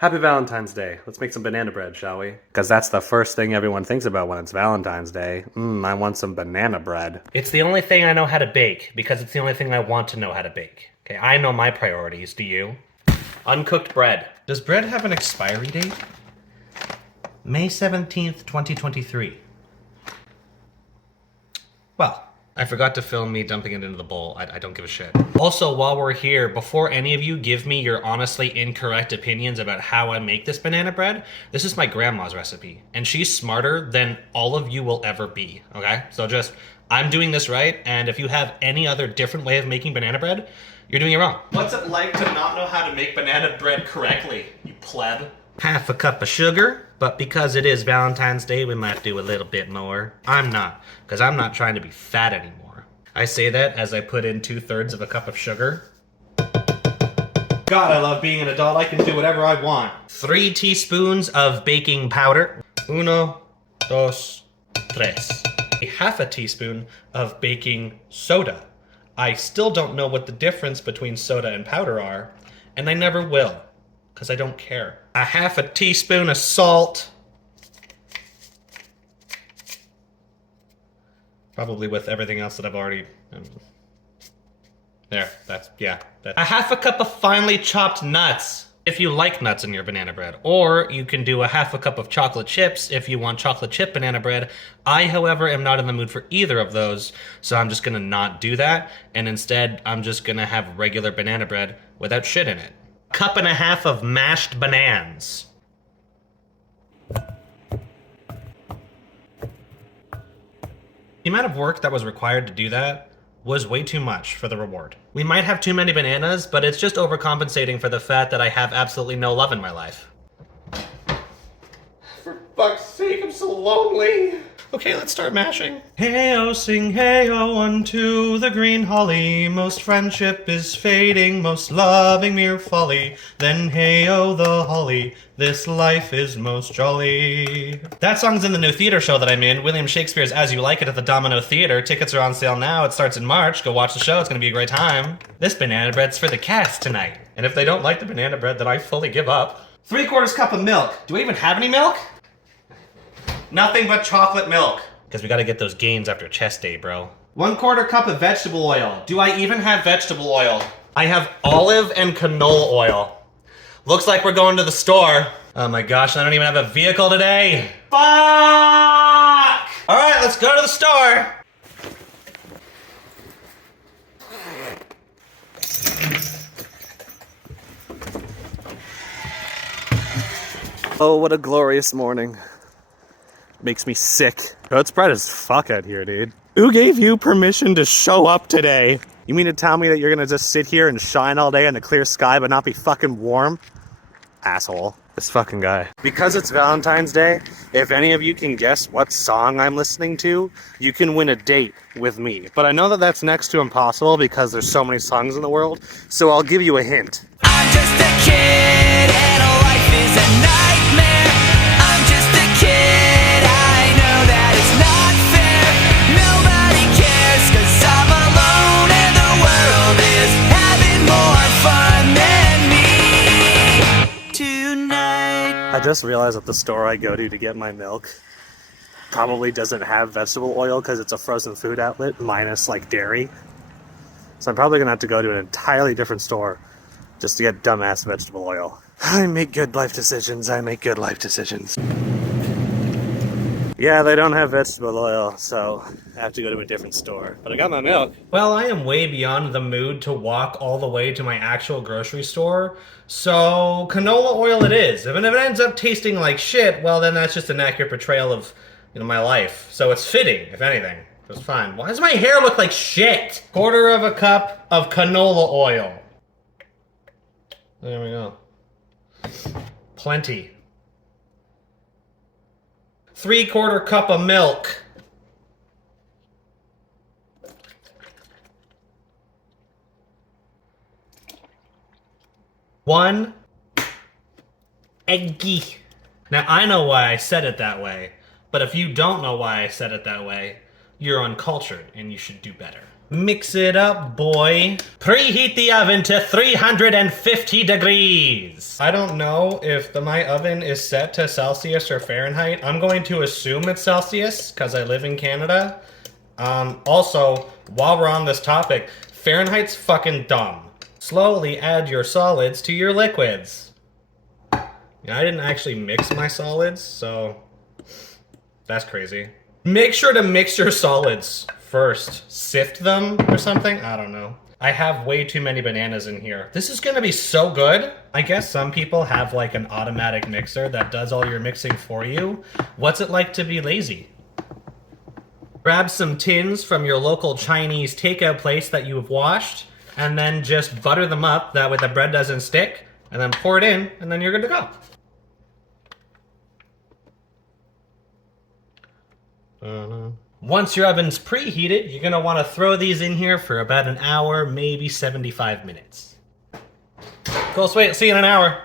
Happy Valentine's Day. Let's make some banana bread, shall we? Because that's the first thing everyone thinks about when it's Valentine's Day. I want some banana bread. It's the only thing I know how to bake, because it's the only thing I want to know how to bake. Okay, I know my priorities, do you? Uncooked bread. Does bread have an expiry date? May 17th, 2023. Well, I forgot to film me dumping it into the bowl. I don't give a shit. Also, while we're here, before any of you give me your honestly incorrect opinions about how I make this banana bread, this is my grandma's recipe, and she's smarter than all of you will ever be, okay? So just, I'm doing this right, and if you have any other different way of making banana bread, you're doing it wrong. What's it like to not know how to make banana bread correctly, you pleb? Half a cup of sugar, but because it is Valentine's Day, we might do a little bit more. I'm not, because I'm not trying to be fat anymore. I say that as I put in 2/3 of a cup of sugar. God, I love being an adult. I can do whatever I want. 3 teaspoons of baking powder. Uno, dos, tres. Half a teaspoon of baking soda. I still don't know what the difference between soda and powder are, and I never will, because I don't care. A half a teaspoon of salt. Probably with everything else that I've already... there, that's... a half a cup of finely chopped nuts, if you like nuts in your banana bread. Or you can do a half a cup of chocolate chips if you want chocolate chip banana bread. I, however, am not in the mood for either of those, so I'm just gonna not do that, and instead I'm just gonna have regular banana bread without shit in it. Cup and a half of mashed bananas. The amount of work that was required to do that was way too much for the reward. We might have too many bananas, but it's just overcompensating for the fact that I have absolutely no love in my life. For fuck's sake, I'm so lonely. Okay, let's start mashing. Hey-o, sing hey-o unto the green holly. Most friendship is fading, most loving mere folly. Then hey-o the holly, this life is most jolly. That song's in the new theater show that I'm in, William Shakespeare's As You Like It at the Domino Theater. Tickets are on sale now. It starts in March. Go watch the show. It's gonna be a great time. This banana bread's for the cats tonight. And if they don't like the banana bread, then I fully give up. 3/4 cup of milk. Do I even have any milk? Nothing but chocolate milk. Because we gotta get those gains after chest day, bro. 1/4 cup of vegetable oil. Do I even have vegetable oil? I have olive and canola oil. Looks like we're going to the store. Oh my gosh, I don't even have a vehicle today. Fuck! Alright, let's go to the store. Oh, what a glorious morning. Makes me sick. Oh, it's bright as fuck out here, dude. Who gave you permission to show up today? You mean to tell me that you're gonna just sit here and shine all day in a clear sky but not be fucking warm? Asshole. This fucking guy. Because it's Valentine's Day, if any of you can guess what song I'm listening to, you can win a date with me. But I know that that's next to impossible because there's so many songs in the world, so I'll give you a hint. I'm just a kid and life is a nightmare. I'm just a kid, I know that it's not fair. Nobody cares cause I'm alone and the world is having more fun than me tonight. I just realized that the store I go to get my milk probably doesn't have vegetable oil because it's a frozen food outlet minus like dairy. So I'm probably gonna have to go to an entirely different store just to get dumbass vegetable oil. I make good life decisions. I make good life decisions. Yeah, they don't have vegetable oil, so I have to go to a different store. But I got my milk. Well, I am way beyond the mood to walk all the way to my actual grocery store, so canola oil it is. If it ends up tasting like shit, well then that's just an accurate portrayal of, my life. So it's fitting, if anything. It's fine. Why does my hair look like shit? 1/4 cup of canola oil. There we go. Plenty. 3/4 cup of milk. One eggy. Now I know why I said it that way, but if you don't know why I said it that way, you're uncultured and you should do better. Mix it up, boy. Preheat the oven to 350 degrees. I don't know if my oven is set to Celsius or Fahrenheit. I'm going to assume it's Celsius because I live in Canada. Also, while we're on this topic, Fahrenheit's fucking dumb. Slowly add your solids to your liquids. I didn't actually mix my solids, so that's crazy. Make sure to mix your solids first. Sift them or something? I don't know. I have way too many bananas in here. This is gonna be so good. I guess some people have like an automatic mixer that does all your mixing for you. What's it like to be lazy? Grab some tins from your local Chinese takeout place that you have washed, and then just butter them up, that way the bread doesn't stick, and then pour it in, and then you're good to go. Once your oven's preheated, you're gonna wanna throw these in here for about an hour, maybe 75 minutes. Cool, sweet, see you in an hour.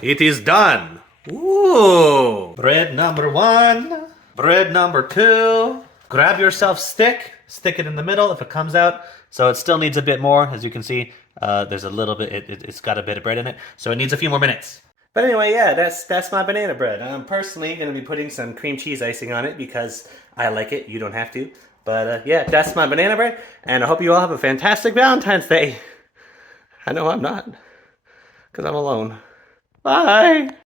It is done. Ooh. Bread number 1, bread number 2. Grab yourself stick it in the middle if it comes out. So it still needs a bit more, as you can see. There's a little bit, it's got a bit of bread in it, so it needs a few more minutes. But anyway, yeah, that's my banana bread. I'm personally going to be putting some cream cheese icing on it because I like it. You don't have to. But yeah, that's my banana bread. And I hope you all have a fantastic Valentine's Day. I know I'm not, because I'm alone. Bye!